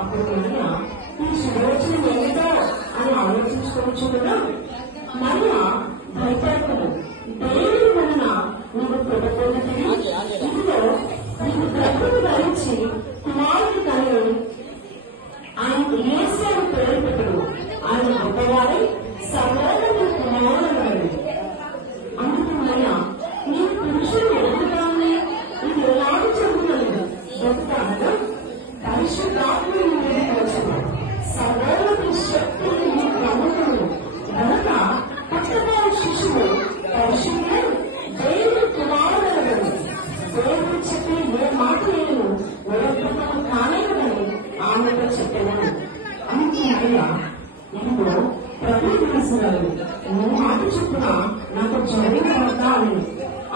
అప్పుడు ఈ శుభవచనం ఏమిటో అని ఆలోచించుకోవచ్చుగా. మరియా భయపడకము, దేవుని వలన నీవు పొందబోతున్నది. ఇదిగో నీకు గర్భము ధరించి కుమారుని కని ఆయన యేసు అని పేరు పెట్టడు. ఆయన గొప్పవాడై సర్వోన్నత కుమారుడు. అందుకు మరియా నీవు పురుషుని ఎదుగుతానే ఇది ఎలాంటి చెబుతున్నాను చెబుతాను. పరిశుద్ధాత్మ వచ్చిన సర్వోన్నత శక్తిని నీకు నమ్ముతాను కనుక పుట్టబోయే శిశువు పరిశుద్ధుడు, దేవుని కుమారుడు. దేవుడు చెప్పి ఏ మాట నేను నిరర్థకం కాలేదని ఆమెతో చెప్పాను. అందుకే ఆయన ఇదిగో ప్రభు తెలిసినాడు, నువ్వు మాట చొప్పున నాకు జరిగిన వద్ద అని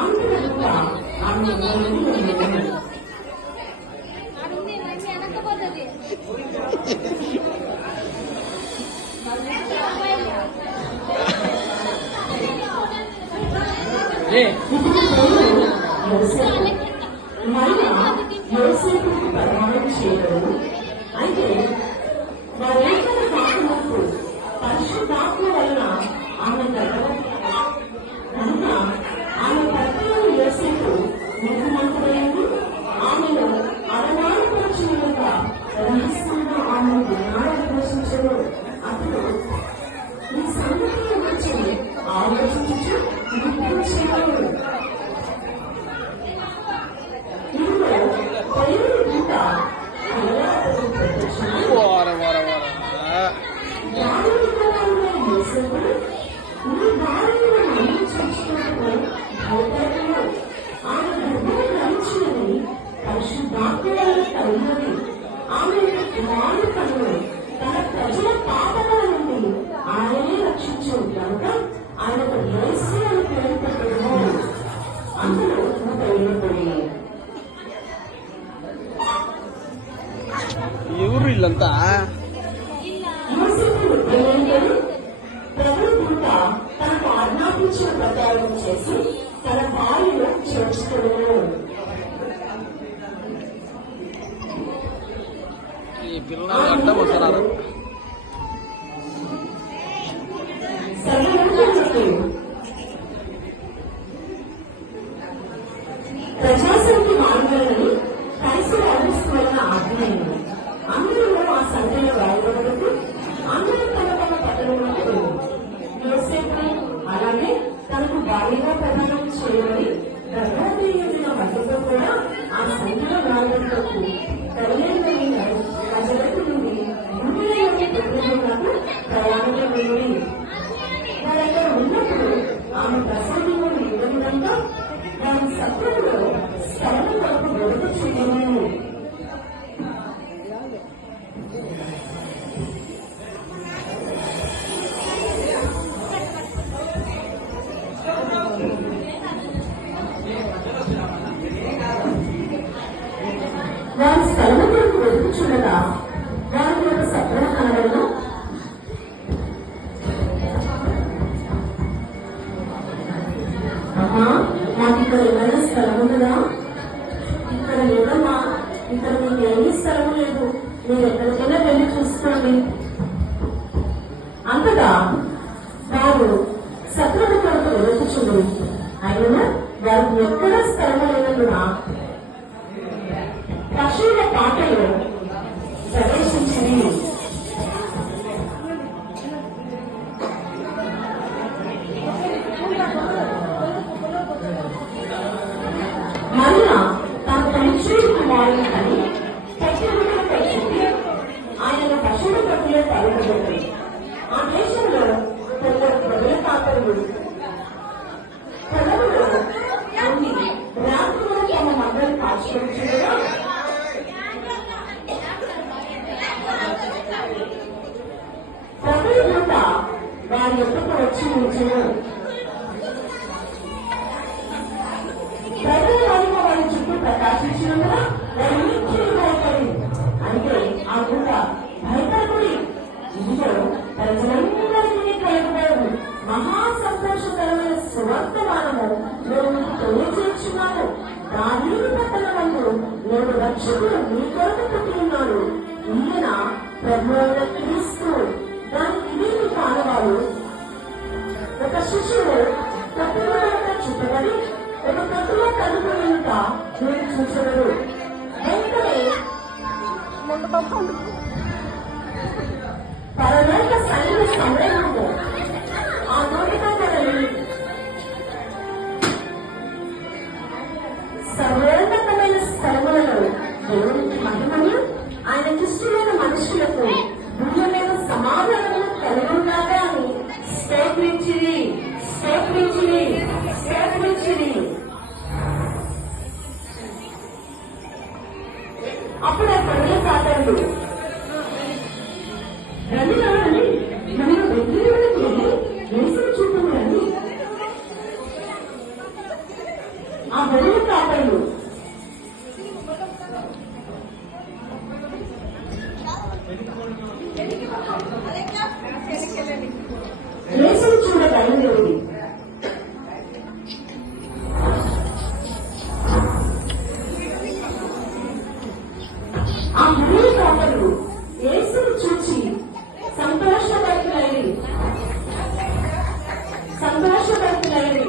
అందులో ఆమె యోసేపుకు ప్రమాణం చేయడం. అయితే వారేకల కాకులకు పరిశుద్ధాత్మ వలన ఆమె కనుక ఆమె భర్తలను యోసేపు నీతిమంతుడైంది. ఆమెను అలవాటుపరిచినగా రహస్యంగా ఆమెను జ్ఞానం పోషించను. అప్పుడు ఈ సంగతి గురించి ఆలోచించు చేయగలరు. ఆమె కుమారుడు కనుక తన ప్రజల పాపల నుండి ఆయనే రక్షించు కనుక ఆయనకు యేసు అని పేరు పెట్టడము. అందులో ఎవరు ఇల్లంతా ప్రభు దూత తనకు ఆజ్ఞాపించిన ప్రకారం చేసి తన భార్యను చేర్చుకున్నాడు. ఈ పిల్లలు అడ్డం వస్తున్నారు. ప్రజాసంఖ్య మార్గాలని కలిసి వ్యవహరిస్తున్న ఆజ్ఞలు అందరూ ఆ సంఖ్యలో రాయబడుతూ అందరూ తమ తమ పట్టణంలో యోసేపుని అలాగే తనకు భారీగా ప్రదానం చేయమని గర్భవతి మధ్యతో కూడా ఆ సంఖ్యలో రాయబడుతూ తల్లిదండ్రులైన ప్రజలకు నుండి గుండెలకు ప్రతినిధులకు ప్రయాణంలో వెళ్ళి వారక్కడ ఉన్నప్పుడు ఆమె ప్రసంగంలో ఇవ్వడంతో వారి సత్యంలో స్థలం కొరకు వెలుగు చేయను. వారి స్థలం కొరకు వెలుగుచుండగా వారి యొక్క సత్రం కనడంలో నాకు ఇక్కడ ఏమైనా స్థలం ఉందా? ఇక్కడ లేదమ్మా, ఇక్కడ మీకు ఏమీ స్థలం లేదు, మీరు ఎక్కడికైనా వెళ్ళి చూసుకోండి. అంతగా వారు సత్రము కొరకు వెలుగుచుండరు. అయినా వారికి ఎక్కడ స్థలం లేనందున పశువుల పాటలో ప్రవేశించింది. మరియా తన పరీక్షలు కుమారుని అని పశువులపై చెప్పి ఆయన పశువుల పట్టులో పాల్గొంది. ఆ దేశంలో కొందరు ప్రజల పాత్రలు పొలంలో అన్ని రాత్రులు తమ మందలు కాచుకుంటుండగా ప్రభు దూత వారి యొక్కకు వచ్చి నిలిచెను. ప్రభు వారి చుట్టూ ప్రకాశించినందున వారి నిత్యులు భయపడి. అంటే ఆ దూత శిశువు మీ కొరకు పుట్టి ఉన్నాడు, ఈయన ప్రభు అయిన క్రీస్తు. దానికి ఇదే మీ కానవాలు. ఒక శిశువు తప్పుగా చుట్టబడి ఒక తప్పులో కనుగొనుట మీరు చూచగలరు. వెంటనే పరలోక సైన్య సమయము ఆ నోటితో కదలి సర్వోన్నతమైన స్థలములలో దేవునికి మహిమను, ఆయన దృష్టిలోని మనుషులకు భూమి మీద సమాధానము కలుగుందాగా అని స్తోత్రించిరి స్తోత్రించిరి స్తోత్రించిరి. అప్పుడు ఆ పనుల కాదండు రండి రావాలి, మనం దగ్గరికి వెళ్ళి వేసుకు చూపురండి. ఆ బరువు కాపళ్ళు వేసుకు చూడ బయలుదేరి ఆ బరువు కాపళ్ళు యేసును చూచి సంతోషభరితులైరి సంతోషభరితులైరి.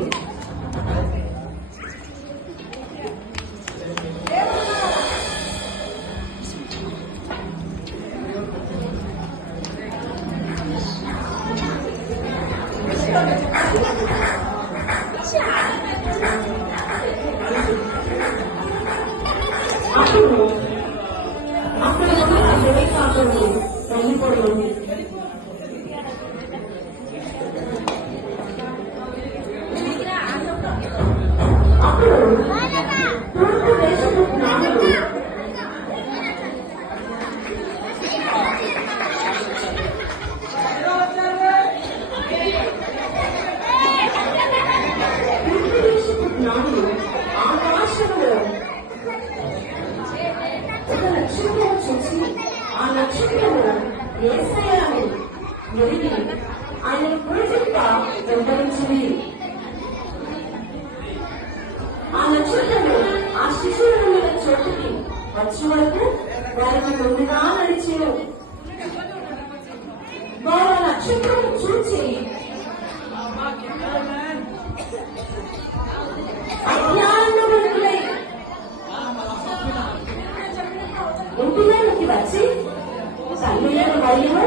అప్పుడు అక్కడ ఉన్న దేవకాకులు వెళ్ళిపోయింది. అప్పుడు తూర్పు దేశపు జ్ఞానులు ఆకాశంలో ఒక నక్షత్రం చూసి ఆ నక్షత్రము యేసయ్యను ఎరిగి ఆయన పూజింప వెంబడించింది. ఆ నక్షత్రము ఆ శిశువుల మీద చోటుకి వచ్చే వరకు వారికి ముందుగా నడిచేను. వారు ఆ నక్షత్రం చూచి అజ్ఞానవంతులై ఇంటిలోకి వచ్చి తల్లియను మరియు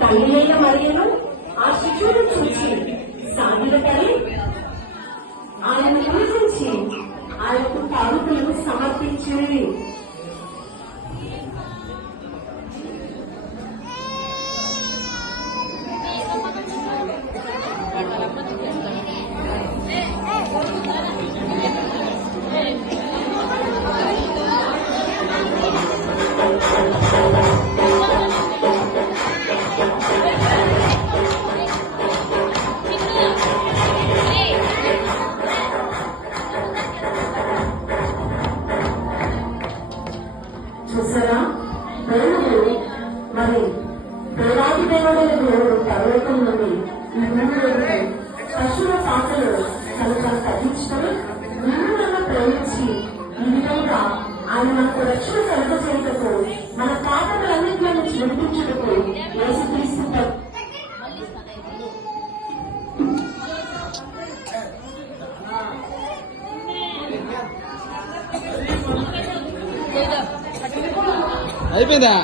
తల్లియైన మరియను ఆ శిశువును చూచి సాగిలపడి ఆయన పూజించి ఆయనకు కానుకలను సమర్పించింది. చూసారా, దేవుడు మరి దేవాది దేవుడైన దేవుడు పర్వతం నుండి ఈ భూమిలోకి పశువుల పాకలు తను తగ్గించుకొని నిన్ను ప్రేమించి ఈ విధంగా ఆయన మనకు రక్షణ కలుగజేయటకు మన పాపములన్నింటిలో నుంచి విడిపించుటకు యేసుక్రీస్తు అయిపోయిందా?